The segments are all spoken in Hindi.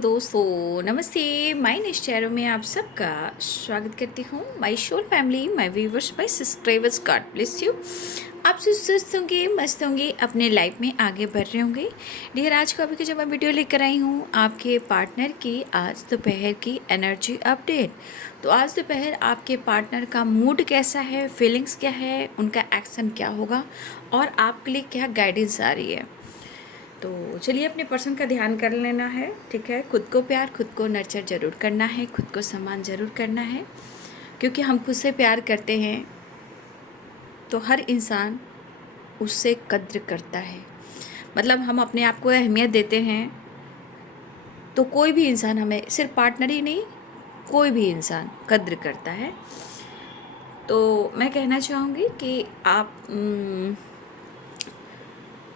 दोस्तों, नमस्ते। माय नेक्स्ट चैनल में आप सबका स्वागत करती हूँ। My whole family, my viewers, my subscribers, God bless you. आप सब स्वस्थ होंगे, मस्त होंगे, अपने लाइफ में आगे बढ़ रहे होंगे। डियर, आज का अभी की जो मैं वीडियो लेकर आई हूँ आपके पार्टनर की आज दोपहर की एनर्जी अपडेट। तो आज दोपहर आपके पार्टनर का मूड कैसा है, फीलिंग्स क्या है, उनका एक्शन क्या होगा और आपके लिए क्या गाइडेंस आ रही है। तो चलिए, अपने पर्सन का ध्यान कर लेना है, ठीक है। खुद को प्यार, खुद को नर्चर ज़रूर करना है, खुद को सम्मान ज़रूर करना है, क्योंकि हम खुद से प्यार करते हैं तो हर इंसान उससे कद्र करता है। मतलब हम अपने आप को अहमियत देते हैं तो कोई भी इंसान हमें, सिर्फ पार्टनर ही नहीं, कोई भी इंसान कद्र करता है। तो मैं कहना चाहूँगी कि आप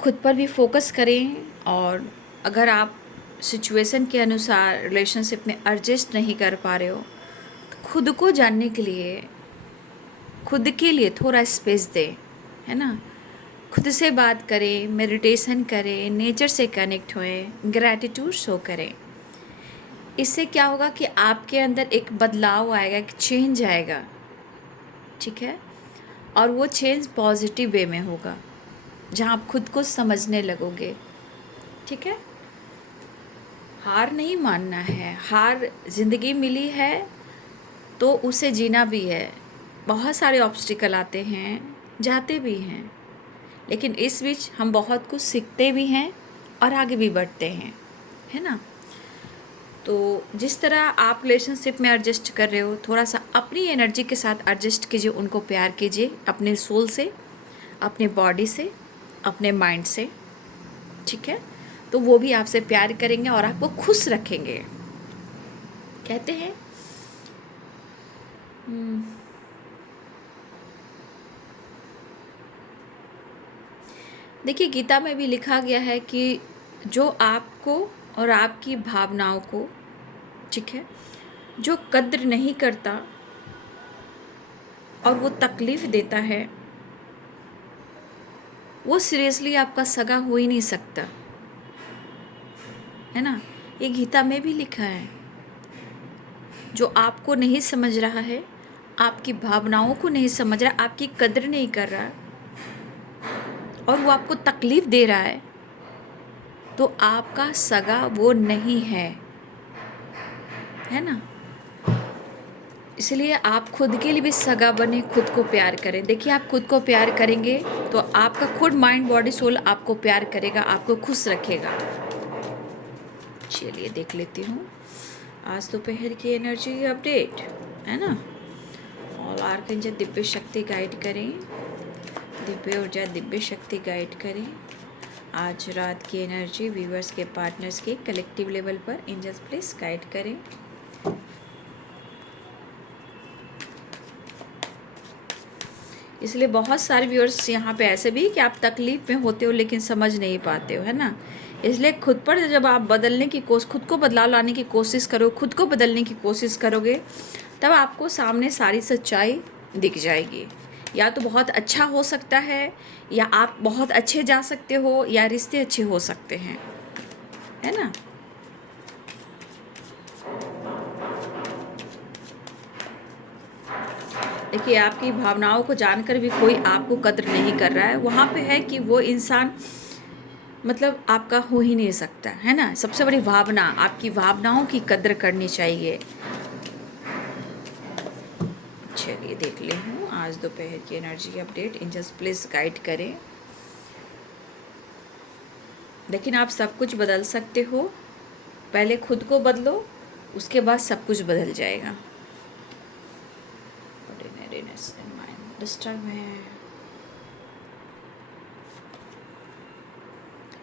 खुद पर भी फोकस करें, और अगर आप सिचुएशन के अनुसार रिलेशनशिप में एडजस्ट नहीं कर पा रहे हो तो खुद को जानने के लिए, खुद के लिए थोड़ा स्पेस दें, है ना। खुद से बात करें, मेडिटेशन करें, नेचर से कनेक्ट होएं, ग्रैटिट्यूड शो करें। इससे क्या होगा कि आपके अंदर एक बदलाव आएगा, एक चेंज आएगा, ठीक है। और वो चेंज पॉजिटिव वे में होगा, जहाँ आप खुद को समझने लगोगे, ठीक है। हार नहीं मानना है, हार ज़िंदगी मिली है तो उसे जीना भी है। बहुत सारे ऑब्स्टिकल आते हैं, जाते भी हैं, लेकिन इस बीच हम बहुत कुछ सीखते भी हैं और आगे भी बढ़ते हैं, है ना। तो जिस तरह आप रिलेशनशिप में एडजस्ट कर रहे हो, थोड़ा सा अपनी एनर्जी के साथ एडजस्ट कीजिए, उनको प्यार कीजिए, अपने सोल से, अपने बॉडी से, अपने माइंड से, ठीक है। तो वो भी आपसे प्यार करेंगे और आपको खुश रखेंगे। कहते हैं देखिए, गीता में भी लिखा गया है कि जो आपको और आपकी भावनाओं को, ठीक है, जो कद्र नहीं करता और वो तकलीफ़ देता है, वो सीरियसली आपका सगा हो ही नहीं सकता, है ना। ये गीता में भी लिखा है। जो आपको नहीं समझ रहा है, आपकी भावनाओं को नहीं समझ रहा, आपकी कद्र नहीं कर रहा और वो आपको तकलीफ़ दे रहा है, तो आपका सगा वो नहीं है ना। इसलिए आप खुद के लिए भी सगा बने, खुद को प्यार करें। देखिए, आप खुद को प्यार करेंगे तो आपका खुद माइंड, बॉडी, सोल आपको प्यार करेगा, आपको खुश रखेगा। चलिए देख लेती हूँ आज दोपहर की एनर्जी अपडेट, है ना। ऑल आर्कएंजल दिव्य शक्ति गाइड करें, दिव्य ऊर्जा, दिव्य शक्ति गाइड करें। आज रात की एनर्जी व्यूवर्स के, पार्टनर्स के कलेक्टिव लेवल पर एंजल्स प्लीज गाइड करें। इसलिए बहुत सारे व्यूअर्स यहाँ पे ऐसे भी कि आप तकलीफ़ में होते हो लेकिन समझ नहीं पाते हो, है ना। इसलिए खुद पर जब आप बदलने की कोशिश, खुद को बदलाव लाने की कोशिश करो, खुद को बदलने की कोशिश करोगे, तब आपको सामने सारी सच्चाई दिख जाएगी। या तो बहुत अच्छा हो सकता है, या आप बहुत अच्छे जा सकते हो, या रिश्ते अच्छे हो सकते हैं, है ना। देखिए, आपकी भावनाओं को जानकर भी कोई आपको कद्र नहीं कर रहा है, वहाँ पे है कि वो इंसान मतलब आपका हो ही नहीं सकता, है ना। सबसे बड़ी भावना, आपकी भावनाओं की कद्र करनी चाहिए। चलिए देख ले हूँ आज दोपहर की energy update, angels please guide करें। लेकिन आप सब कुछ बदल सकते हो, पहले खुद को बदलो, उसके बाद सब कुछ बदल जाएगा। ऑर्डिनरीनेस इन माइंड डिस्टर्ब है,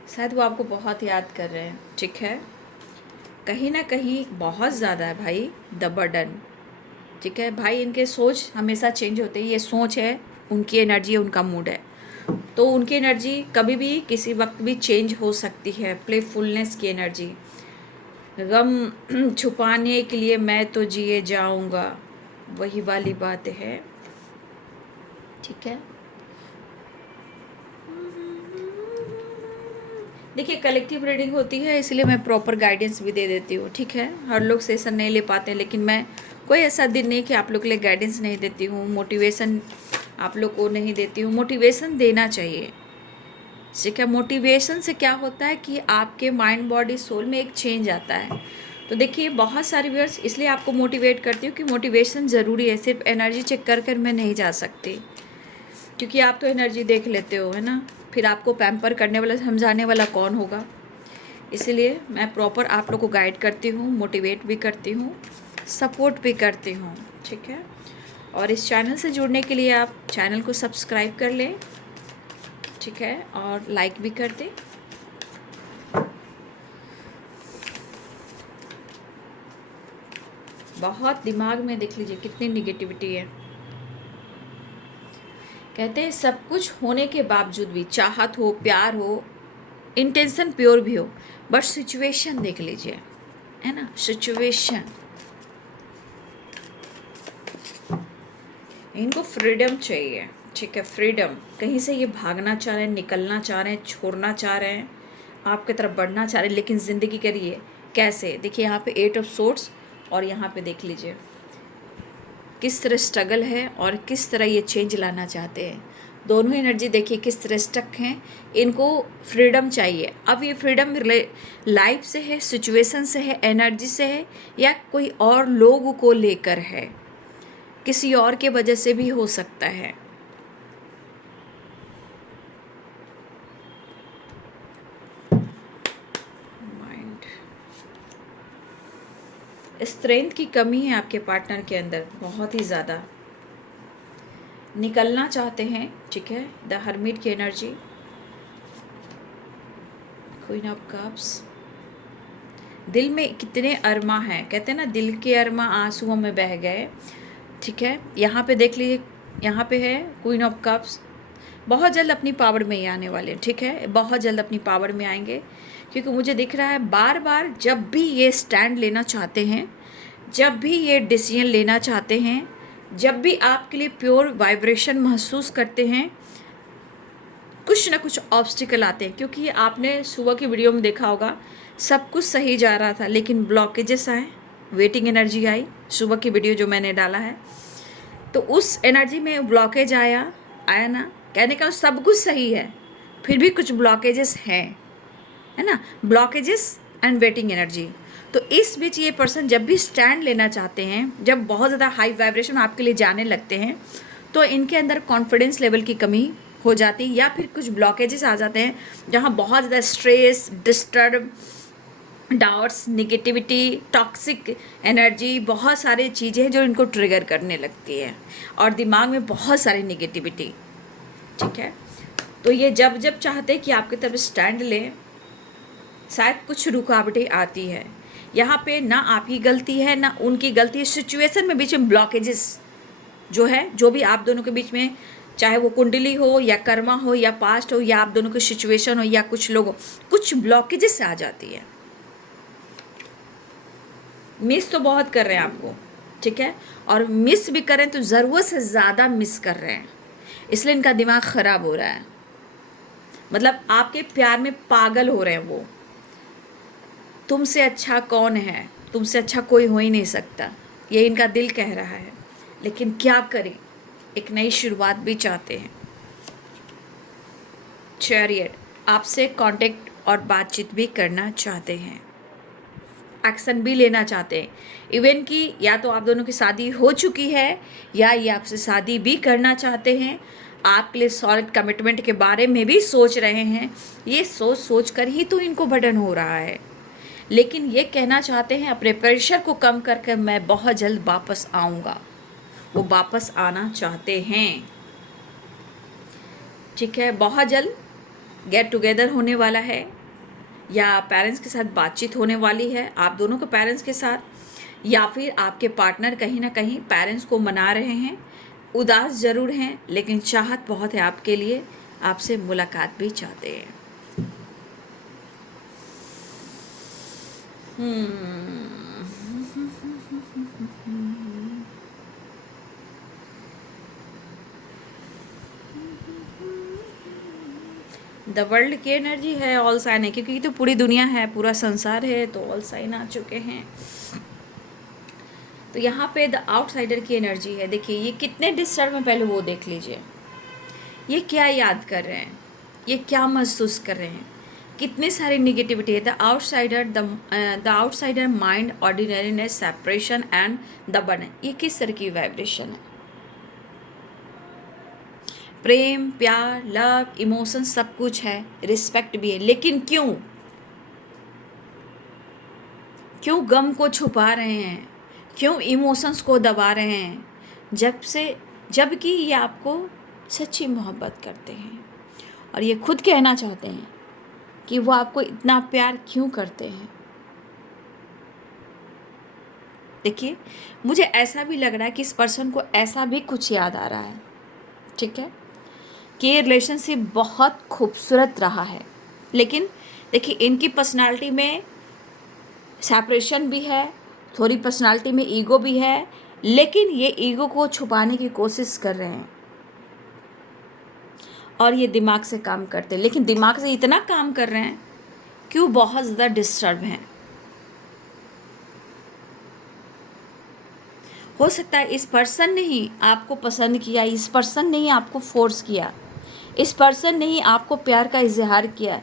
शायद वो आपको बहुत याद कर रहे हैं, ठीक है। कहीं ना कहीं बहुत ज़्यादा है भाई द बर्डन, ठीक है भाई। इनके सोच हमेशा चेंज होते हैं, ये सोच है, उनकी एनर्जी है, उनका मूड है, तो उनकी एनर्जी कभी भी किसी वक्त भी चेंज हो सकती है। प्लेफुलनेस की एनर्जी, गम छुपाने के लिए मैं तो जिए जाऊंगा, वही वाली बात है, ठीक है। देखिए, कलेक्टिव रीडिंग होती है, इसलिए मैं प्रॉपर गाइडेंस भी दे देती हूँ, ठीक है। हर लोग सेशन नहीं ले पाते हैं, लेकिन मैं कोई ऐसा दिन नहीं कि आप लोग के लिए गाइडेंस नहीं देती हूँ, मोटिवेशन आप लोग को नहीं देती हूँ। मोटिवेशन देना चाहिए, ठीक है। मोटिवेशन से क्या होता है कि आपके माइंड बॉडी सोल में एक चेंज आता है। तो देखिए, बहुत सारे व्यूअर्स, इसलिए आपको मोटिवेट करती हूँ कि मोटिवेशन ज़रूरी है। सिर्फ एनर्जी चेक कर कर मैं नहीं जा सकती, क्योंकि आप तो एनर्जी देख लेते हो, है ना। फिर आपको पैम्पर करने वाला, समझाने वाला कौन होगा। इसलिए मैं प्रॉपर आप लोग को गाइड करती हूँ, मोटिवेट भी करती हूँ, सपोर्ट भी करती हूँ, ठीक है। और इस चैनल से जुड़ने के लिए आप चैनल को सब्सक्राइब कर लें, ठीक है, और लाइक भी कर दें। बहुत दिमाग में देख लीजिए कितनी निगेटिविटी है। कहते हैं सब कुछ होने के बावजूद भी, चाहत हो, प्यार हो, इंटेंशन प्योर भी हो, बट सिचुएशन देख लीजिए, है ना। सिचुएशन, इनको फ्रीडम चाहिए, ठीक है। फ्रीडम, कहीं से ये भागना चाह रहे हैं, निकलना चाह रहे हैं, छोड़ना चाह रहे हैं, आपकी तरफ बढ़ना चाह रहे हैं, लेकिन ज़िंदगी करिए कैसे। देखिए यहाँ पे 8 ऑफ सोर्ड्स, और यहाँ पे देख लीजिए किस तरह स्ट्रगल है और किस तरह ये चेंज लाना चाहते हैं। दोनों एनर्जी देखिए किस तरह स्टक हैं, इनको फ्रीडम चाहिए। अब ये फ्रीडम लाइफ से है, सिचुएशन से है, एनर्जी से है, या कोई और लोग को लेकर है, किसी और के वजह से भी हो सकता है। माइंड, स्ट्रेंथ की कमी है आपके पार्टनर के अंदर, बहुत ही ज़्यादा। निकलना चाहते हैं, ठीक है। द हर्मिट की एनर्जी, क्वीन ऑफ कप्स, दिल में कितने अरमा हैं, कहते हैं ना दिल के अरमा आंसुओं में बह गए, ठीक है। यहाँ पे देख लीजिए, यहाँ पे है क्वीन ऑफ कप्स, बहुत जल्द अपनी पावर में ही आने वाले, ठीक है। बहुत जल्द अपनी पावर में आएंगे, क्योंकि मुझे दिख रहा है बार बार जब भी ये स्टैंड लेना चाहते हैं, जब भी ये डिसीजन लेना चाहते हैं, जब भी आपके लिए प्योर वाइब्रेशन महसूस करते हैं, कुछ ना कुछ ऑब्स्टिकल आते हैं। क्योंकि आपने सुबह की वीडियो में देखा होगा, सब कुछ सही जा रहा था, लेकिन ब्लॉकेजेस आए, वेटिंग एनर्जी आई। सुबह की वीडियो जो मैंने डाला है, तो उस एनर्जी में ब्लॉकेज आया आया ना। कहने का सब कुछ सही है, फिर भी कुछ ब्लॉकेजेस हैं, है ना। Blockages and waiting energy. तो इस बीच ये पर्सन जब भी स्टैंड लेना चाहते हैं, जब बहुत ज़्यादा हाई वाइब्रेशन आपके लिए जाने लगते हैं, तो इनके अंदर कॉन्फिडेंस लेवल की कमी हो जाती है, या फिर कुछ ब्लॉकेजेस आ जाते हैं जहाँ बहुत ज़्यादा stress, disturb, doubts, negativity, toxic energy, बहुत सारी चीज़ें जो इनको ट्रिगर करने लगती है, और दिमाग में बहुत सारी निगेटिविटी, ठीक है। तो ये जब जब चाहते हैं कि आपकी तरफ स्टैंड लें, शायद कुछ रुकावटें आती है। यहाँ पे ना आप ही गलती है ना उनकी गलती है, सिचुएशन में बीच में ब्लॉकेजेस जो है, जो भी आप दोनों के बीच में, चाहे वो कुंडली हो या कर्मा हो या पास्ट हो या आप दोनों की सिचुएशन हो या कुछ लोग हो, कुछ ब्लॉकेजेस आ जाती है। मिस तो बहुत कर रहे हैं आपको, ठीक है, और मिस भी कर रहे हैं तो ज़रूरत से ज़्यादा मिस कर रहे हैं, इसलिए इनका दिमाग ख़राब हो रहा है। मतलब आपके प्यार में पागल हो रहे हैं वो। तुमसे अच्छा कौन है, तुमसे अच्छा कोई हो ही नहीं सकता, ये इनका दिल कह रहा है। लेकिन क्या करें, एक नई शुरुआत भी चाहते हैं। चैरियट, आपसे कांटेक्ट और बातचीत भी करना चाहते हैं, एक्शन भी लेना चाहते हैं। इवन कि या तो आप दोनों की शादी हो चुकी है, या ये आपसे शादी भी करना चाहते हैं, आपके लिए सॉलिड कमिटमेंट के बारे में भी सोच रहे हैं। ये सोच सोच कर ही तो इनको बर्डन हो रहा है, लेकिन ये कहना चाहते हैं अपने प्रेशर को कम करके मैं बहुत जल्द वापस आऊँगा। वो वापस आना चाहते हैं, ठीक है। बहुत जल्द गेट टुगेदर होने वाला है, या पेरेंट्स के साथ बातचीत होने वाली है, आप दोनों के पेरेंट्स के साथ, या फिर आपके पार्टनर कहीं ना कहीं पेरेंट्स को मना रहे हैं। उदास ज़रूर हैं, लेकिन चाहत बहुत है आपके लिए, आपसे मुलाकात भी चाहते हैं। द वर्ल्ड की एनर्जी है, ऑल साइन है, क्योंकि ये तो पूरी दुनिया है, पूरा संसार है, तो ऑल साइन आ चुके हैं। तो यहाँ पे द आउटसाइडर की एनर्जी है। देखिए ये कितने डिस्टर्ब में, पहले वो देख लीजिए। ये क्या याद कर रहे हैं, ये क्या महसूस कर रहे हैं, कितनी सारी निगेटिविटी है। The outsider mind, ordinariness, separation and the burn. ये किस तरह की वाइब्रेशन है? प्रेम, प्यार, लव, इमोशन सब कुछ है, रिस्पेक्ट भी है, लेकिन क्यों क्यों गम को छुपा रहे हैं, क्यों इमोशंस को दबा रहे हैं, जबकि ये आपको सच्ची मोहब्बत करते हैं और ये खुद कहना चाहते हैं कि वो आपको इतना प्यार क्यों करते हैं। देखिए मुझे ऐसा भी लग रहा है कि इस पर्सन को ऐसा भी कुछ याद आ रहा है, ठीक है, कि ये रिलेशनशिप बहुत खूबसूरत रहा है, लेकिन देखिए इनकी पर्सनालिटी में सेपरेशन भी है, थोड़ी पर्सनालिटी में ईगो भी है, लेकिन ये ईगो को छुपाने की कोशिश कर रहे हैं और ये दिमाग से काम करते हैं, लेकिन दिमाग से इतना काम कर रहे हैं कि वो बहुत ज़्यादा डिस्टर्ब हैं। हो सकता है इस पर्सन ने ही आपको पसंद किया, इस पर्सन ने ही आपको फोर्स किया, इस पर्सन ने ही आपको प्यार का इजहार किया,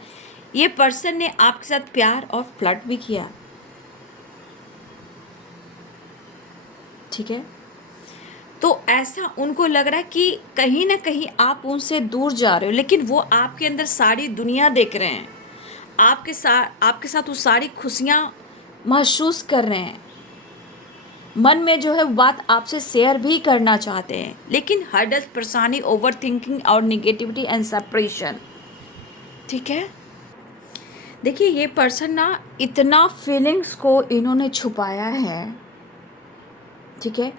ये पर्सन ने आपके साथ प्यार और फ्लर्ट भी किया, ठीक है। तो ऐसा उनको लग रहा है कि कहीं ना कहीं आप उनसे दूर जा रहे हो, लेकिन वो आपके अंदर सारी दुनिया देख रहे हैं, आपके साथ वो सारी खुशियाँ महसूस कर रहे हैं, मन में जो है बात आपसे शेयर भी करना चाहते हैं, लेकिन हर्डल, परेशानी, ओवर थिंकिंग और निगेटिविटी एंड सेपरेशन, ठीक है। देखिए ये पर्सन ना इतना फीलिंग्स को इन्होंने छुपाया है, ठीक है,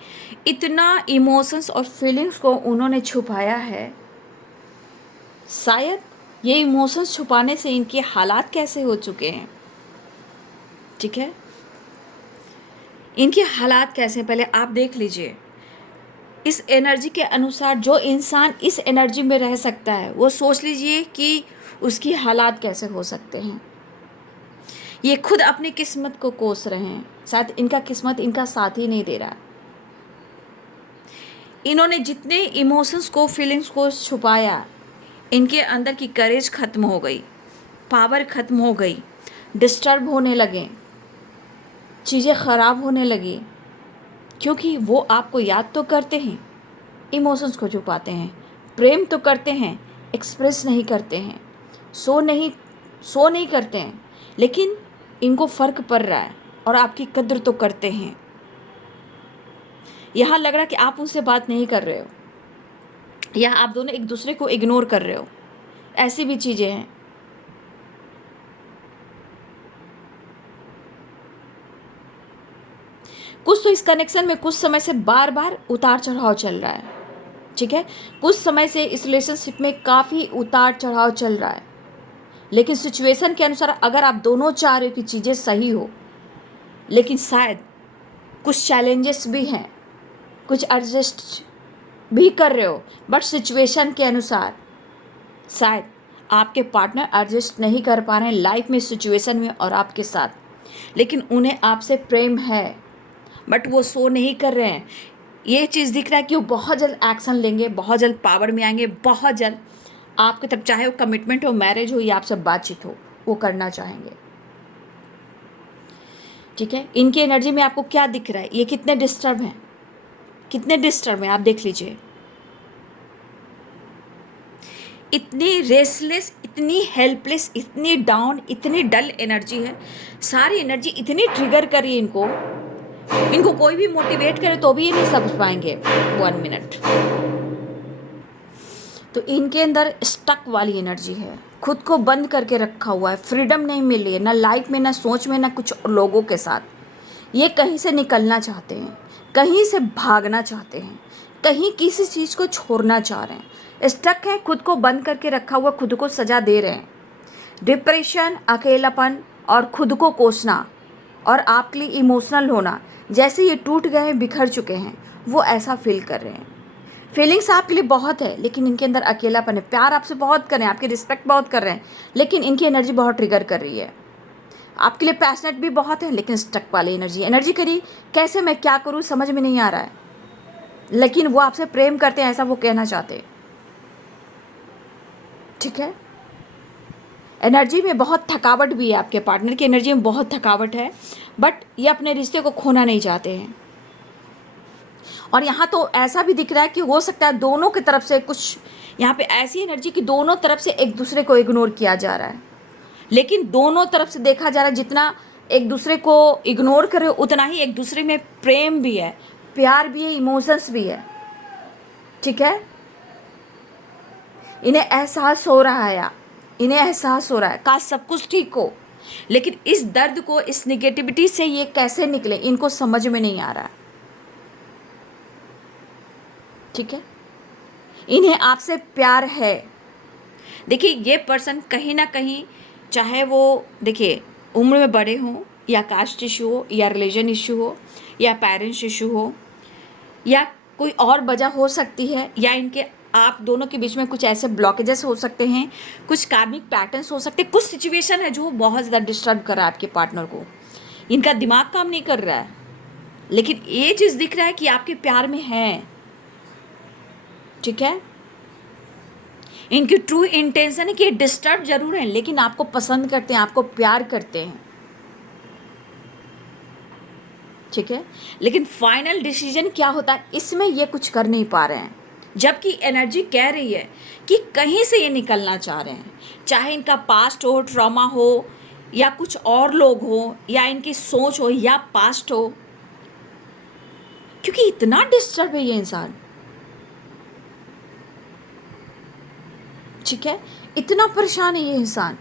इतना इमोशंस और फीलिंग्स को उन्होंने छुपाया है। शायद ये इमोशंस छुपाने से इनके हालात कैसे हो चुके हैं, ठीक है, इनके हालात कैसे, पहले आप देख लीजिए। इस एनर्जी के अनुसार जो इंसान इस एनर्जी में रह सकता है, वो सोच लीजिए कि उसकी हालात कैसे हो सकते हैं। ये खुद अपनी किस्मत को कोस रहे हैं, शायद इनका किस्मत इनका साथ ही नहीं दे रहा है। इन्होंने जितने इमोशंस को, फीलिंग्स को छुपाया, इनके अंदर की करेज ख़त्म हो गई, पावर ख़त्म हो गई, डिस्टर्ब होने लगे, चीज़ें ख़राब होने लगी, क्योंकि वो आपको याद तो करते हैं, इमोशंस को छुपाते हैं, प्रेम तो करते हैं, एक्सप्रेस नहीं करते हैं, सो नहीं करते हैं, लेकिन इनको फ़र्क पड़ रहा है और आपकी कद्र तो करते हैं। यहाँ लग रहा है कि आप उनसे बात नहीं कर रहे हो, या आप दोनों एक दूसरे को इग्नोर कर रहे हो, ऐसी भी चीज़ें हैं। कुछ तो इस कनेक्शन में कुछ समय से बार बार उतार चढ़ाव चल रहा है, ठीक है, कुछ समय से इस रिलेशनशिप में काफ़ी उतार चढ़ाव चल रहा है, लेकिन सिचुएशन के अनुसार अगर आप दोनों चाह रहे हो कि चीज़ें सही हो, लेकिन शायद कुछ चैलेंजेस भी हैं, कुछ एडजस्ट भी कर रहे हो, बट सिचुएशन के अनुसार शायद आपके पार्टनर एडजस्ट नहीं कर पा रहे हैं लाइफ में, सिचुएशन में और आपके साथ, लेकिन उन्हें आपसे प्रेम है, बट वो शो नहीं कर रहे हैं। ये चीज़ दिख रहा है कि वो बहुत जल्द एक्शन लेंगे, बहुत जल्द पावर में आएंगे, बहुत जल्द आपके तरफ, चाहे वो कमिटमेंट हो, मैरिज हो या आपसे बातचीत हो, वो करना चाहेंगे, ठीक है। इनकी एनर्जी में आपको क्या दिख रहा है, ये कितने डिस्टर्ब हैं, कितने डिस्टर्ब हैं, आप देख लीजिए। इतनी रेसलेस, इतनी हेल्पलेस, इतनी डाउन, इतनी डल एनर्जी है, सारी एनर्जी इतनी ट्रिगर करी इनको कोई भी मोटिवेट करे तो भी ये नहीं समझ पाएंगे 1 मिनट। तो इनके अंदर स्टक वाली एनर्जी है, खुद को बंद करके रखा हुआ है, फ्रीडम नहीं मिल रही है, ना लाइफ में, ना सोच में, ना कुछ लोगों के साथ। ये कहीं से निकलना चाहते हैं, कहीं से भागना चाहते हैं, कहीं किसी चीज़ को छोड़ना चाह रहे हैं, स्टक है, खुद को बंद करके रखा हुआ, खुद को सजा दे रहे हैं। डिप्रेशन, अकेलापन और खुद को कोसना और आपके लिए इमोशनल होना, जैसे ये टूट गए हैं, बिखर चुके हैं, वो ऐसा फील कर रहे हैं। फीलिंग्स आपके लिए बहुत है, लेकिन इनके अंदर अकेलापन है। प्यार आपसे बहुत कर रहे हैं, आपकी रिस्पेक्ट बहुत कर रहे हैं, लेकिन इनकी एनर्जी बहुत ट्रिगर कर रही है। आपके लिए पैशनेट भी बहुत है, लेकिन स्टक वाली एनर्जी करी कैसे, मैं क्या करूँ समझ में नहीं आ रहा है, लेकिन वो आपसे प्रेम करते हैं, ऐसा वो कहना चाहते हैं। ठीक है, एनर्जी में बहुत थकावट भी है, आपके पार्टनर की एनर्जी में बहुत थकावट है, बट ये अपने रिश्ते को खोना नहीं चाहते हैं। और यहाँ तो ऐसा भी दिख रहा है कि हो सकता है दोनों की तरफ से कुछ, यहाँ पे ऐसी एनर्जी कि दोनों तरफ से एक दूसरे को इग्नोर किया जा रहा है, लेकिन दोनों तरफ से देखा जा रहा है जितना एक दूसरे को इग्नोर करे उतना ही एक दूसरे में प्रेम भी है, प्यार भी है, इमोशंस भी है। ठीक है, इन्हें एहसास हो रहा है, इन्हें एहसास हो रहा है काश सब कुछ ठीक हो, लेकिन इस दर्द को, इस निगेटिविटी से ये कैसे निकले इनको समझ में नहीं आ रहा है। ठीक है, इन्हें आपसे प्यार है। देखिए ये पर्सन कहीं ना कहीं, चाहे वो देखिए उम्र में बड़े हों, या कास्ट इशू हो, या रिलीजन इशू हो, या पेरेंट्स इशू हो, या कोई और वजह हो सकती है, या इनके आप दोनों के बीच में कुछ ऐसे ब्लॉकेजेस हो सकते हैं, कुछ कार्मिक पैटर्न्स हो सकते हैं, कुछ सिचुएशन है जो बहुत ज़्यादा डिस्टर्ब कर रहा है आपके पार्टनर को। इनका दिमाग काम नहीं कर रहा है, लेकिन ये चीज़ दिख रहा है कि आपके प्यार में है। ठीक है, इनकी ट्रू इंटेंशन है कि ये डिस्टर्ब जरूर हैं, लेकिन आपको पसंद करते हैं, आपको प्यार करते हैं। ठीक है, लेकिन फाइनल डिसीजन क्या होता है इसमें ये कुछ कर नहीं पा रहे हैं, जबकि एनर्जी कह रही है कि कहीं से ये निकलना चाह रहे हैं, चाहे इनका पास्ट हो, ट्रॉमा हो, या कुछ और लोग हो, या इनकी सोच हो, या पास्ट हो, क्योंकि इतना डिस्टर्ब है ये इंसान। ठीक है, इतना परेशान है ये इंसान,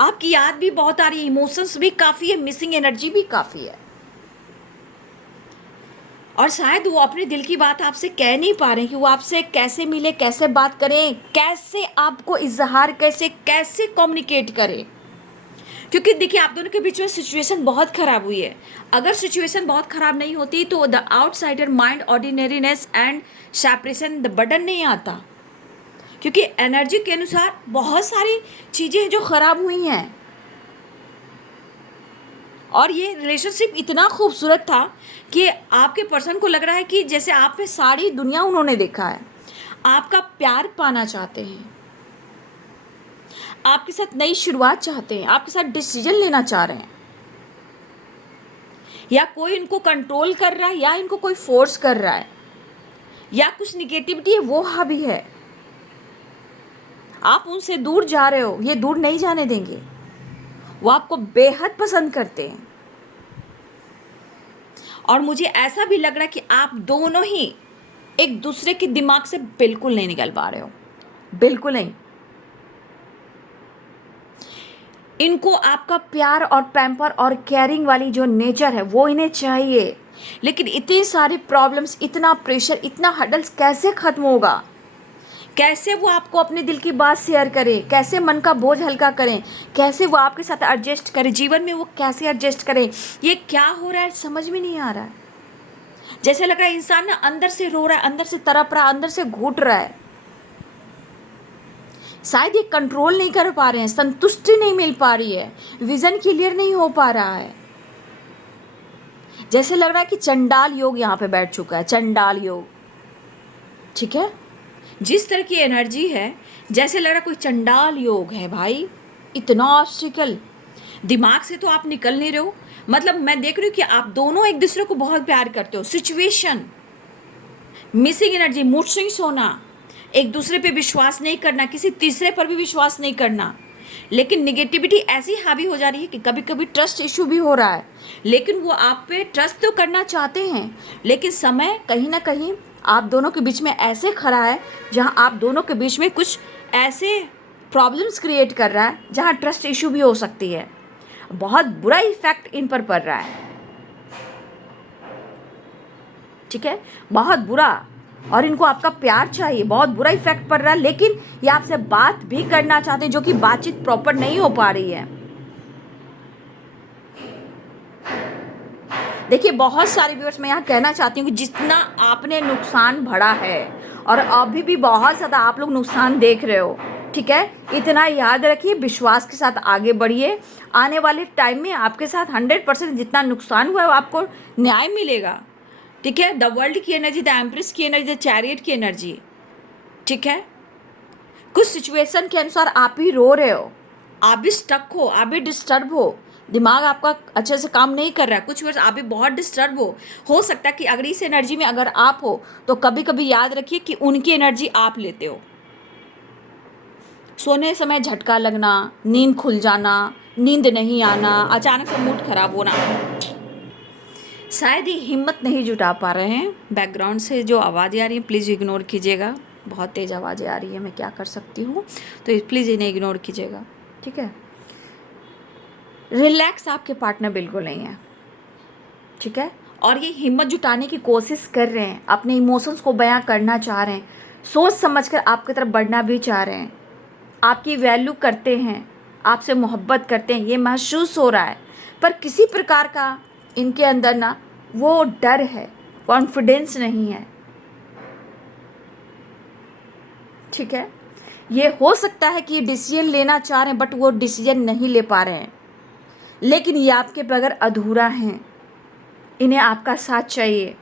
आपकी याद भी बहुत आ रही है, इमोशंस भी काफ़ी है, मिसिंग एनर्जी भी काफ़ी है, और शायद वो अपने दिल की बात आपसे कह नहीं पा रहे कि वो आपसे कैसे मिले, कैसे बात करें, कैसे आपको इजहार, कैसे कैसे कम्युनिकेट करें। क्योंकि देखिए आप दोनों के बीच में सिचुएशन बहुत ख़राब हुई है। अगर सिचुएशन बहुत ख़राब नहीं होती तो the outsider mind, ordinariness and separation, the burden नहीं आता, क्योंकि एनर्जी के अनुसार बहुत सारी चीज़ें जो ख़राब हुई हैं, और ये रिलेशनशिप इतना खूबसूरत था कि आपके पर्सन को लग रहा है कि जैसे आप में सारी दुनिया उन्होंने देखा है, आपका प्यार पाना चाहते हैं, आपके साथ नई शुरुआत चाहते हैं, आपके साथ डिसीजन लेना चाह रहे हैं, या कोई इनको कंट्रोल कर रहा है, या इनको कोई फोर्स कर रहा है, या कुछ निगेटिविटी है वो हावी है। आप उनसे दूर जा रहे हो, ये दूर नहीं जाने देंगे, वो आपको बेहद पसंद करते हैं। और मुझे ऐसा भी लग रहा है कि आप दोनों ही एक दूसरे के दिमाग से बिल्कुल नहीं निकल पा रहे हो, बिल्कुल नहीं। इनको आपका प्यार और पैम्पर और केयरिंग वाली जो नेचर है वो इन्हें चाहिए, लेकिन इतनी सारी प्रॉब्लम्स, इतना प्रेशर, इतना हडल्स कैसे ख़त्म होगा, कैसे वो आपको अपने दिल की बात शेयर करें, कैसे मन का बोझ हल्का करें, कैसे वो आपके साथ एडजस्ट करें, जीवन में वो कैसे एडजस्ट करें, ये क्या हो रहा है समझ में नहीं आ रहा है। जैसे लग रहा है इंसान ना अंदर से रो रहा है, अंदर से तड़प रहा है, अंदर से घुट रहा है, शायद ये कंट्रोल नहीं कर पा रहे हैं, संतुष्टि नहीं मिल पा रही है, विजन क्लियर नहीं हो पा रहा है। जैसे लग रहा है कि चंडाल योग यहाँ पे बैठ चुका है, चंडाल योग। ठीक है, जिस तरह की एनर्जी है जैसे लग रहा है कोई चंडाल योग है भाई, इतना ऑब्स्टिकल, दिमाग से तो आप निकल नहीं रहे हो। मतलब मैं देख रही हूँ कि आप दोनों एक दूसरे को बहुत प्यार करते हो, situation, missing energy, mood swings होना, एक दूसरे पे विश्वास नहीं करना, किसी तीसरे पर भी विश्वास नहीं करना, लेकिन निगेटिविटी ऐसी हावी हो जा रही है कि कभी कभी ट्रस्ट इशू भी हो रहा है। लेकिन वो आप पे ट्रस्ट तो करना चाहते हैं, लेकिन समय कहीं ना कहीं आप दोनों के बीच में ऐसे खड़ा है जहां आप दोनों के बीच में कुछ ऐसे प्रॉब्लम्स क्रिएट कर रहा है जहां ट्रस्ट इशू भी हो सकती है। बहुत बुरा इफेक्ट इन पर पड़ रहा है। ठीक है, बहुत बुरा, और इनको आपका प्यार चाहिए, बहुत बुरा इफेक्ट पड़ रहा है, लेकिन ये आपसे बात भी करना चाहते हैं जो कि बातचीत प्रॉपर नहीं हो पा रही है। देखिए बहुत सारे व्यूअर्स, मैं यहाँ कहना चाहती हूँ कि जितना आपने नुकसान बढ़ा है और अभी भी बहुत ज़्यादा आप लोग नुकसान देख रहे हो, ठीक है, इतना याद रखिए, विश्वास के साथ आगे बढ़िए। आने वाले टाइम में आपके साथ 100% जितना नुकसान हुआ है वो आपको न्याय मिलेगा, ठीक है। द वर्ल्ड की एनर्जी, द एम्प्रेस की एनर्जी, द चैरियट की एनर्जी, ठीक है। कुछ सिचुएशन के अनुसार आप भी रो रहे हो, आप भी स्टक हो, आप भी डिस्टर्ब हो, दिमाग आपका अच्छे से काम नहीं कर रहा है, कुछ वर्ष आप भी बहुत डिस्टर्ब हो सकता है कि अगर इस एनर्जी में अगर आप हो तो कभी कभी याद रखिए कि उनकी एनर्जी आप लेते हो। सोने समय झटका लगना, नींद खुल जाना, नींद नहीं आना, अचानक से मूड खराब होना, शायद ही हिम्मत नहीं जुटा पा रहे हैं। बैकग्राउंड से जो आवाज़ें आ रही हैं प्लीज़ इग्नोर कीजिएगा, बहुत तेज़ आवाज़ें आ रही है, मैं क्या कर सकती हूँ, तो प्लीज़ इन्हें इग्नोर कीजिएगा, ठीक है। रिलैक्स आपके पार्टनर बिल्कुल नहीं है, ठीक है, और ये हिम्मत जुटाने की कोशिश कर रहे हैं, अपने इमोशंस को बयां करना चाह रहे हैं, सोच समझकर आपकी तरफ बढ़ना भी चाह रहे हैं, आपकी वैल्यू करते हैं, आपसे मोहब्बत करते हैं, ये महसूस हो रहा है। पर किसी प्रकार का इनके अंदर ना वो डर है, कॉन्फिडेंस नहीं है, ठीक है। ये हो सकता है कि ये डिसीजन लेना चाह रहे हैं बट वो डिसीजन नहीं ले पा रहे हैं, लेकिन ये आपके बगैर अधूरा हैं, इन्हें आपका साथ चाहिए।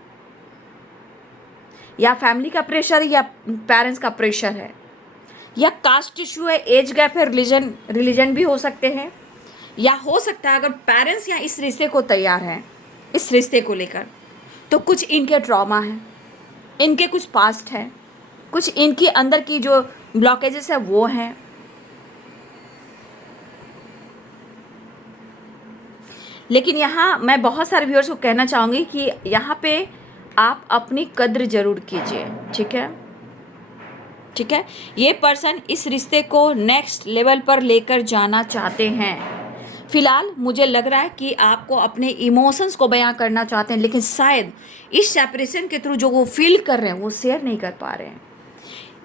या फैमिली का प्रेशर है या पेरेंट्स का प्रेशर है, या कास्ट इशू है, एज गैप है, रिलीजन भी हो सकते हैं, या हो सकता है अगर पेरेंट्स या इस रिश्ते को तैयार हैं, इस रिश्ते को लेकर, तो कुछ इनके ट्रॉमा है, इनके कुछ पास्ट है, कुछ इनके अंदर की जो ब्लॉकेजेस है वो हैं। लेकिन यहाँ मैं बहुत सारे व्यूअर्स को कहना चाहूँगी कि यहाँ पे आप अपनी कद्र जरूर कीजिए, ठीक है, ठीक है। ये पर्सन इस रिश्ते को नेक्स्ट लेवल पर लेकर जाना चाहते हैं। फिलहाल मुझे लग रहा है कि आपको अपने इमोशंस को बयां करना चाहते हैं, लेकिन शायद इस सेपरेशन के थ्रू जो वो फील कर रहे हैं वो शेयर नहीं कर पा रहे हैं।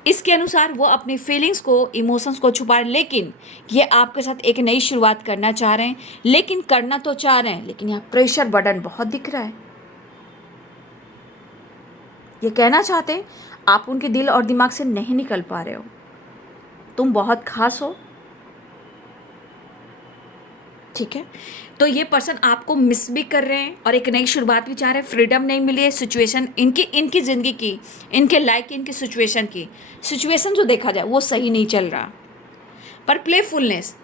इसके अनुसार वो अपनी फीलिंग्स को, इमोशंस को छुपा रहे हैं, लेकिन ये आपके साथ एक नई शुरुआत करना चाह रहे हैं, लेकिन करना तो चाह रहे हैं, लेकिन यहाँ प्रेशर बर्डन बहुत दिख रहा है। ये कहना चाहते हैं आप उनके दिल और दिमाग से नहीं निकल पा रहे हो, तुम बहुत खास हो, ठीक है। तो ये पर्सन आपको मिस भी कर रहे हैं और एक नई शुरुआत भी चाह रहे हैं। फ्रीडम नहीं मिली है, सिचुएशन इनकी ज़िंदगी की, इनके लाइफ की, इनकी सिचुएशन जो देखा जाए वो सही नहीं चल रहा। पर प्लेफुलनेस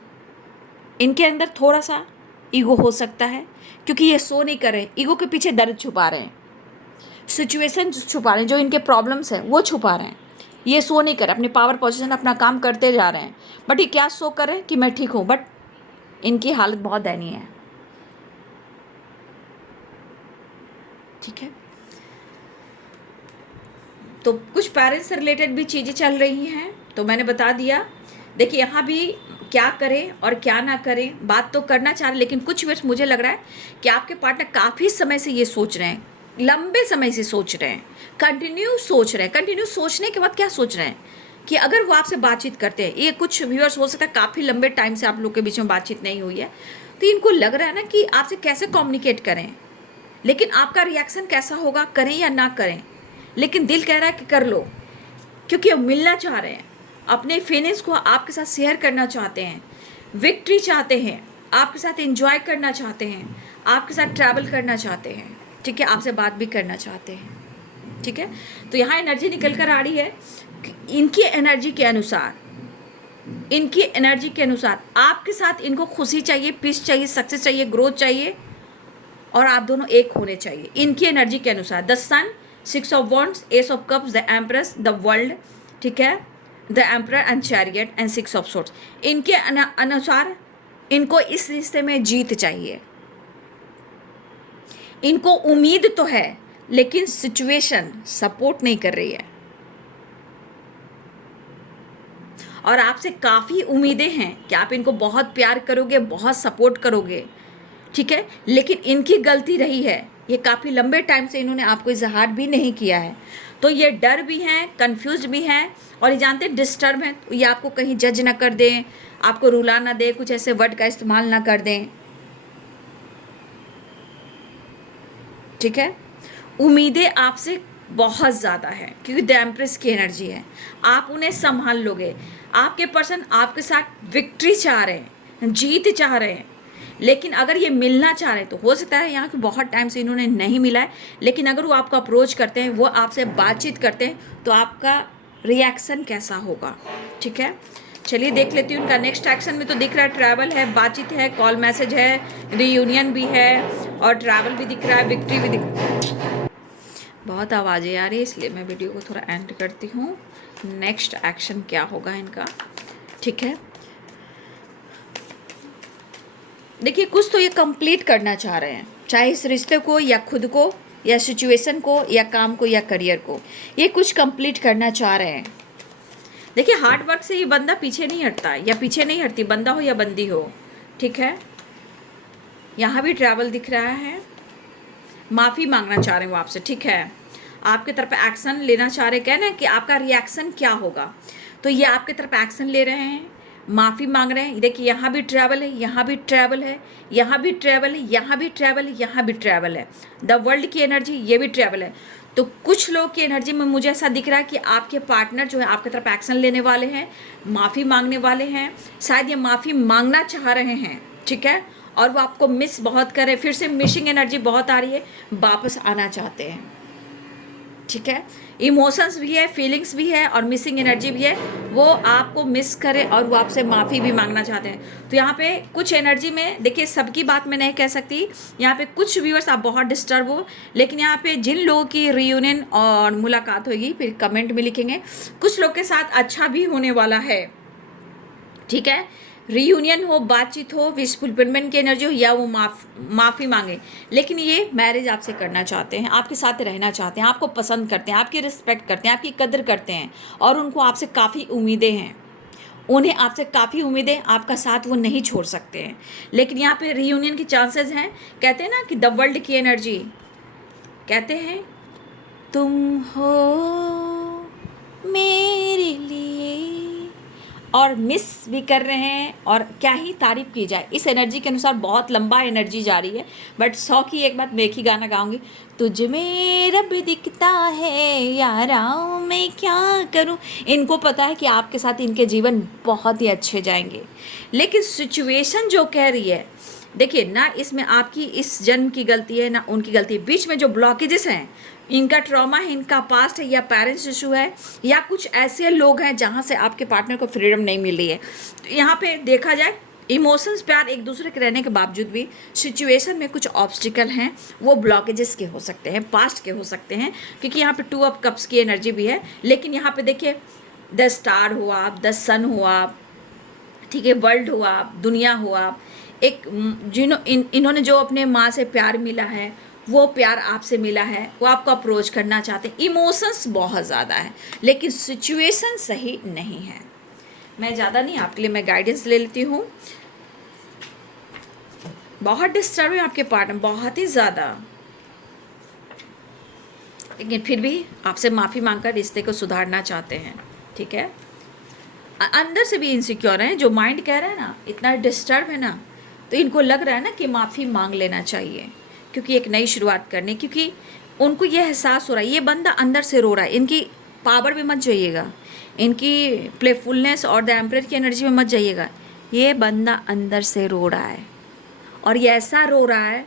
इनके अंदर थोड़ा सा ईगो हो सकता है, क्योंकि ये सो नहीं कर रहे, ईगो के पीछे दर्द छुपा रहे हैं, सिचुएशन छुपा रहे हैं, जो इनके प्रॉब्लम्स हैं वो छुपा रहे हैं। ये सो नहीं कर रहे, अपने पावर पोजीशन अपना काम करते जा रहे हैं, बट ये क्या सो कर रहे हैं कि मैं ठीक हूँ, बट इनकी हालत बहुत दयनीय है, ठीक है। तो कुछ पेरेंट्स से रिलेटेड भी चीज़ें चल रही हैं, तो मैंने बता दिया। देखिए यहाँ भी क्या करें और क्या ना करें, बात तो करना चाह रहे हैं, लेकिन कुछ वर्ष मुझे लग रहा है कि आपके पार्टनर काफ़ी समय से ये सोच रहे हैं, लंबे समय से सोच रहे हैं, कंटिन्यू सोच रहे हैं। कंटिन्यू सोचने के बाद क्या सोच रहे हैं कि अगर वो आपसे बातचीत करते हैं, ये कुछ व्यूअर्स हो सकता है काफ़ी लंबे टाइम से आप लोग के बीच में बातचीत नहीं हुई है, तो इनको लग रहा है ना कि आपसे कैसे कम्युनिकेट करें, लेकिन आपका रिएक्शन कैसा होगा, करें या ना करें, लेकिन दिल कह रहा है कि कर लो, क्योंकि वो मिलना चाह रहे हैं, अपने फीलिंग्स को आपके साथ शेयर करना चाहते हैं, विक्ट्री चाहते हैं, आपके साथ एंजॉय करना चाहते हैं, आपके साथ ट्रैवल करना चाहते हैं, ठीक है, आपसे बात भी करना चाहते हैं, ठीक है। तो यहाँ एनर्जी निकल कर आ रही है कि इनकी एनर्जी के अनुसार आपके साथ इनको खुशी चाहिए, पीस चाहिए, सक्सेस चाहिए, ग्रोथ चाहिए, और आप दोनों एक होने चाहिए इनकी एनर्जी के अनुसार। The sun, 6 of wands, ace of cups, the empress, the world, ठीक है, the emperor and chariot and 6 of swords. इनके अनुसार इनको इस रिश्ते में जीत चाहिए, इनको उम्मीद तो है लेकिन सिचुएशन सपोर्ट नहीं कर रही है, और आपसे काफ़ी उम्मीदें हैं कि आप इनको बहुत प्यार करोगे, बहुत सपोर्ट करोगे, ठीक है, लेकिन इनकी गलती रही है, ये काफ़ी लंबे टाइम से इन्होंने आपको इजहार भी नहीं किया है, तो ये डर भी हैं, कंफ्यूज भी हैं, और ये जानते हैं डिस्टर्ब हैं, तो ये आपको कहीं जज ना कर दें, आपको रुला ना दे, कुछ ऐसे वर्ड का इस्तेमाल ना कर दें, ठीक है। उम्मीदें आपसे बहुत ज़्यादा है क्योंकि द एम्प्रेस की एनर्जी है। आप उन्हें संभाल लोगे। आपके पर्सन आपके साथ विक्ट्री चाह रहे हैं, जीत चाह रहे हैं। लेकिन अगर ये मिलना चाह रहे हैं तो हो सकता है यहाँ के बहुत टाइम से इन्होंने नहीं मिला है, लेकिन अगर वो आपको अप्रोच करते हैं, वो आपसे बातचीत करते हैं, तो आपका रिएक्शन कैसा होगा। ठीक है, चलिए देख लेती हूँ उनका नेक्स्ट एक्शन में। तो दिख रहा है ट्रैवल है, बातचीत है, कॉल मैसेज है, रीयूनियन भी है और ट्रैवल भी दिख रहा है, विक्ट्री भी दिख। बहुत आवाज़ें आ रही है इसलिए मैं वीडियो को थोड़ा एंड करती हूँ। नेक्स्ट एक्शन क्या होगा इनका। ठीक है, देखिए कुछ तो ये कंप्लीट करना चाह रहे हैं, चाहे इस रिश्ते को या खुद को या सिचुएशन को या काम को या करियर को, ये कुछ कंप्लीट करना चाह रहे हैं। देखिए हार्ड वर्क से ये बंदा पीछे नहीं हटता या पीछे नहीं हटती, बंदा हो या बंदी हो। ठीक है, यहाँ भी ट्रैवल दिख रहा है, माफ़ी मांगना चाह रहे हैं वो आपसे। ठीक है, आपके तरफ एक्शन लेना चाह रहे, कहना कि आपका रिएक्शन क्या होगा। तो ये आपके तरफ एक्शन ले रहे हैं, माफ़ी मांग रहे हैं। देखिए यहाँ भी ट्रैवल है, यहाँ भी ट्रैवल है, यहाँ भी ट्रैवल है, यहाँ भी ट्रैवल है, यहाँ भी ट्रैवल है। द वर्ल्ड की एनर्जी, ये भी ट्रैवल है। तो कुछ लोग की एनर्जी में मुझे ऐसा दिख रहा है कि आपके पार्टनर जो है आपकी तरफ एक्शन लेने वाले हैं, माफ़ी मांगने वाले हैं। शायद ये माफ़ी मांगना चाह रहे हैं। ठीक है, और वो आपको मिस बहुत कर रहे हैं, फिर से मिसिंग एनर्जी बहुत आ रही है, वापस आना चाहते हैं। ठीक है, इमोशंस भी है, फीलिंग्स भी है और मिसिंग एनर्जी भी है। वो आपको मिस करे और वो आपसे माफ़ी भी मांगना चाहते हैं। तो यहाँ पे कुछ एनर्जी में देखिए, सबकी बात मैं नहीं कह सकती। यहाँ पे कुछ व्यूअर्स आप बहुत डिस्टर्ब हो, लेकिन यहाँ पे जिन लोगों की रियूनियन और मुलाकात होगी फिर कमेंट में लिखेंगे, कुछ लोग के साथ अच्छा भी होने वाला है। ठीक है, रीयूनियन हो, बातचीत हो, विश फुलफिलमेंट की एनर्जी हो, या वो माफ़ी मांगे, लेकिन ये मैरिज आपसे करना चाहते हैं, आपके साथ रहना चाहते हैं, आपको पसंद करते हैं, आपकी रिस्पेक्ट करते हैं, आपकी कदर करते हैं और उनको आपसे काफ़ी उम्मीदें हैं। उन्हें आपसे काफ़ी उम्मीदें, आपका साथ वो नहीं छोड़ सकते हैं। लेकिन यहाँ पे रीयूनियन की चांसेस हैं। कहते हैं ना कि द वर्ल्ड की एनर्जी, कहते हैं तुम हो मेरे लिए, और मिस भी कर रहे हैं। और क्या ही तारीफ़ की जाए, इस एनर्जी के अनुसार बहुत लंबा एनर्जी जा रही है। बट 100 की एक बात, मैं एक ही गाना गाऊंगी, तुझ में रब दिखता है यारा मैं क्या करूं। इनको पता है कि आपके साथ इनके जीवन बहुत ही अच्छे जाएंगे, लेकिन सिचुएशन जो कह रही है, देखिए ना इसमें आपकी इस जन्म की गलती है ना उनकी गलती है। बीच में जो ब्लॉकेजेस हैं, इनका ट्रॉमा है, इनका पास्ट है, या पेरेंट्स इशू है, या कुछ ऐसे लोग हैं जहाँ से आपके पार्टनर को फ्रीडम नहीं मिली है। तो यहाँ पे देखा जाए, इमोशंस प्यार एक दूसरे के रहने के बावजूद भी सिचुएशन में कुछ ऑब्स्टिकल हैं, वो ब्लॉकेजेस के हो सकते हैं, पास्ट के हो सकते हैं, क्योंकि यहाँ पे 2 ऑफ कप्स की एनर्जी भी है। लेकिन यहाँ पे देखिए द स्टार हुआ आप, द सन हुआ आप, ठीक है, वर्ल्ड हुआ आप, दुनिया हुआ आप। एक इन्होंने जो अपने माँ से प्यार मिला है, वो प्यार आपसे मिला है, वो आपको अप्रोच करना चाहते हैं। इमोशंस बहुत ज़्यादा है, लेकिन सिचुएशन सही नहीं है। मैं ज़्यादा नहीं, आपके लिए मैं गाइडेंस ले लेती हूँ। बहुत डिस्टर्ब है आपके पार्टनर, बहुत ही ज़्यादा, लेकिन फिर भी आपसे माफ़ी मांगकर रिश्ते को सुधारना चाहते हैं। ठीक है, अंदर से भी इनसिक्योर हैं, जो माइंड कह रहा है ना इतना डिस्टर्ब है ना, तो इनको लग रहा है ना कि माफ़ी मांग लेना चाहिए, क्योंकि एक नई शुरुआत करने, क्योंकि उनको ये एहसास हो रहा है, ये बंदा अंदर से रो रहा है। इनकी पावर में मत जाइएगा, इनकी प्लेफुलनेस और द एम्परर की एनर्जी में मत जाइएगा। ये बंदा अंदर से रो रहा है, और ये ऐसा रो रहा है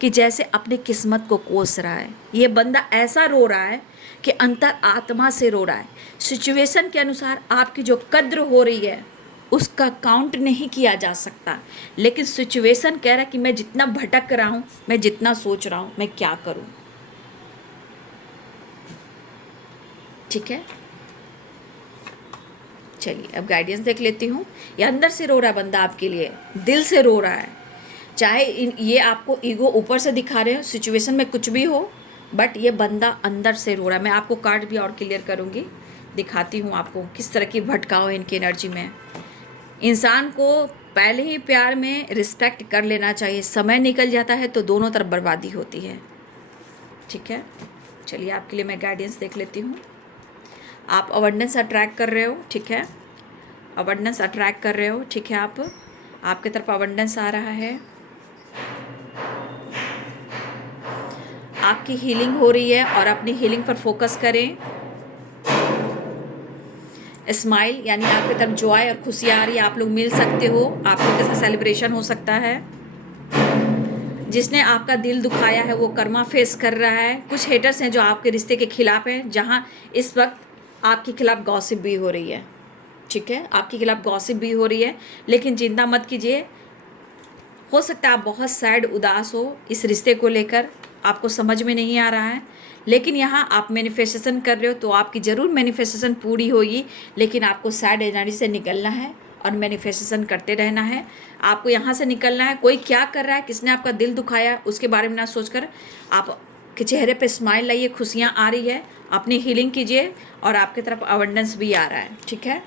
कि जैसे अपनी किस्मत को कोस रहा है। ये बंदा ऐसा रो रहा है कि अंतर आत्मा से रो रहा है। सिचुएशन के अनुसार आपकी जो कद्र हो रही है उसका काउंट नहीं किया जा सकता, लेकिन सिचुएशन कह रहा है कि मैं जितना भटक रहा हूँ, मैं जितना सोच रहा हूँ, मैं क्या करूँ। ठीक है, चलिए अब गाइडेंस देख लेती हूँ। ये अंदर से रो रहा है बंदा आपके लिए, दिल से रो रहा है। चाहे ये आपको ईगो ऊपर से दिखा रहे हो, सिचुएशन में कुछ भी हो, बट ये बंदा अंदर से रो रहा है। मैं आपको कार्ड भी और क्लियर करूँगी, दिखाती हूँ आपको किस तरह की भटकाव है इनकी एनर्जी में। इंसान को पहले ही प्यार में रिस्पेक्ट कर लेना चाहिए, समय निकल जाता है तो दोनों तरफ बर्बादी होती है। ठीक है, चलिए आपके लिए मैं गाइडेंस देख लेती हूँ। आप अबंडेंस अट्रैक्ट कर रहे हो, ठीक है, अबंडेंस अट्रैक्ट कर रहे हो, ठीक है, आपके तरफ अबंडेंस आ रहा है। आपकी हीलिंग हो रही है और अपनी हीलिंग पर फोकस करें। स्माइल यानी आपकी तरफ जॉय और खुशियाँ आ रही है, आप लोग मिल सकते हो, आप लोग के साथ सेलिब्रेशन हो सकता है। जिसने आपका दिल दुखाया है वो कर्मा फेस कर रहा है। कुछ हेटर्स हैं जो आपके रिश्ते के खिलाफ हैं, जहां इस वक्त आपके खिलाफ गॉसिप भी हो रही है, ठीक है, आपके खिलाफ गॉसिप भी हो रही है। लेकिन चिंता मत कीजिए, हो सकता है आप बहुत सैड उदास हो इस रिश्ते को लेकर, आपको समझ में नहीं आ रहा है, लेकिन यहाँ आप मैनिफेस्टेशन कर रहे हो तो आपकी ज़रूर मैनिफेस्टेशन पूरी होगी। लेकिन आपको सैड एनर्जी से निकलना है और मैनिफेस्टेशन करते रहना है। आपको यहाँ से निकलना है। कोई क्या कर रहा है, किसने आपका दिल दुखाया, उसके बारे में ना सोचकर आप के चेहरे पे स्माइल लाइए, खुशियाँ आ रही है, अपनी हीलिंग कीजिए और आपकी तरफ अबंडेंस भी आ रहा है, ठीक है।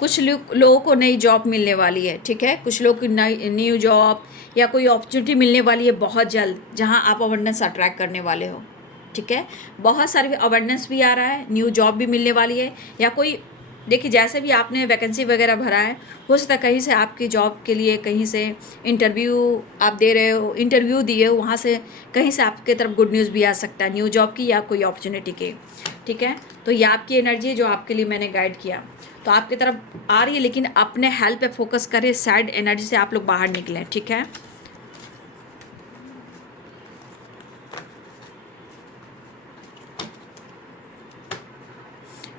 कुछ लोगों को नई जॉब मिलने वाली है, ठीक है, कुछ लोग की नई न्यू जॉब या कोई अपॉर्चुनिटी मिलने वाली है बहुत जल्द, जहां आप अबंडेंस अट्रैक्ट करने वाले हो, ठीक है। बहुत सारे अबंडेंस भी आ रहा है, न्यू जॉब भी मिलने वाली है, या कोई देखिए जैसे भी आपने वैकेंसी वगैरह भरा है, हो सकता है कहीं से आपकी जॉब के लिए कहीं से इंटरव्यू आप दे रहे हो, इंटरव्यू दिए हो, वहाँ से कहीं से आपके तरफ गुड न्यूज़ भी आ सकता है, न्यू जॉब की या कोई अपॉर्चुनिटी की, ठीक है। तो ये आपकी एनर्जी है जो आपके लिए मैंने गाइड किया, तो आपकी तरफ आ रही है। लेकिन अपने हेल्थ पे फोकस करें, सैड एनर्जी से आप लोग बाहर निकलें, ठीक है।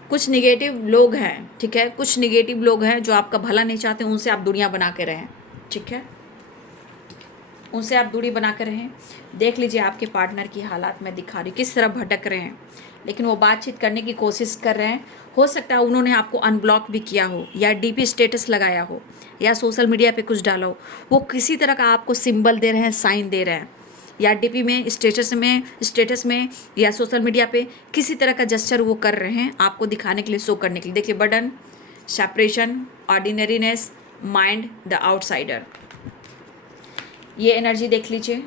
कुछ निगेटिव लोग हैं, ठीक है, कुछ निगेटिव लोग हैं जो आपका भला नहीं चाहते, उनसे आप दूरियां बना के रहें, ठीक है, उनसे आप दूरी बना कर रहें। देख लीजिए आपके पार्टनर की हालात मैं दिखा रही हूँ, किस तरह भटक रहे हैं, लेकिन वो बातचीत करने की कोशिश कर रहे हैं। हो सकता है उन्होंने आपको अनब्लॉक भी किया हो, या डीपी स्टेटस लगाया हो, या सोशल मीडिया पे कुछ डाला हो। वो किसी तरह का आपको सिंबल दे रहे हैं, साइन दे रहे हैं, या डीपी में, स्टेटस में या सोशल मीडिया पे किसी तरह का जेस्चर वो कर रहे हैं आपको दिखाने के लिए, शो करने के लिए। देखिए burden, separation, ordinariness, mind, the outsider, ये एनर्जी देख लीजिए।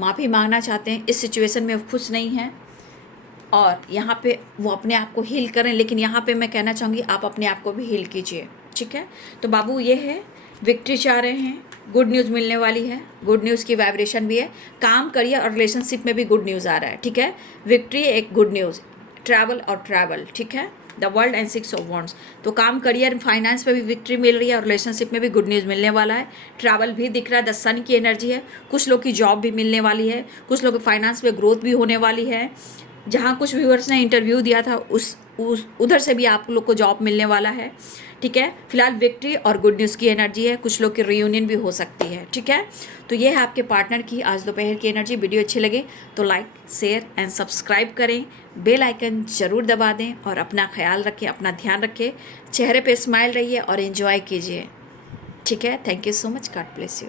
माफ़ी मांगना चाहते हैं, इस सिचुएशन में वो खुश नहीं हैं और यहाँ पे वो अपने आप को हील करें। लेकिन यहाँ पे मैं कहना चाहूँगी आप अपने आप को भी हील कीजिए, ठीक है। तो बाबू ये है, विक्ट्री चाह रहे हैं, गुड न्यूज़ मिलने वाली है, गुड न्यूज़ की वाइब्रेशन भी है, काम करियर और रिलेशनशिप में भी गुड न्यूज़ आ रहा है, ठीक है। विक्ट्री एक गुड न्यूज़, ट्रैवल, ठीक है, the world and 6 of wands. तो काम करियर फाइनेंस पे भी विक्ट्री मिल रही है और रिलेशनशिप में भी गुड न्यूज़ मिलने वाला है। ट्रैवल भी दिख रहा है, द सन की एनर्जी है। कुछ लोग की जॉब भी मिलने वाली है, कुछ लोग की फाइनेंस में ग्रोथ भी होने वाली है। जहाँ कुछ व्यूअर्स ने इंटरव्यू दिया था उस उधर से भी आप लोग को जॉब मिलने वाला है, ठीक है। फिलहाल विक्ट्री और गुड न्यूज़ की एनर्जी है, कुछ लोग की रियूनियन भी हो सकती है, ठीक है। तो ये है आपके पार्टनर की आज दोपहर की एनर्जी। वीडियो अच्छी लगे तो लाइक, शेयर एंड सब्सक्राइब करें, बेल आइकन ज़रूर दबा दें और अपना ख्याल रखें, अपना ध्यान रखें, चेहरे पे स्माइल रहिए और एंजॉय कीजिए, ठीक है। Thank you so much, God bless you.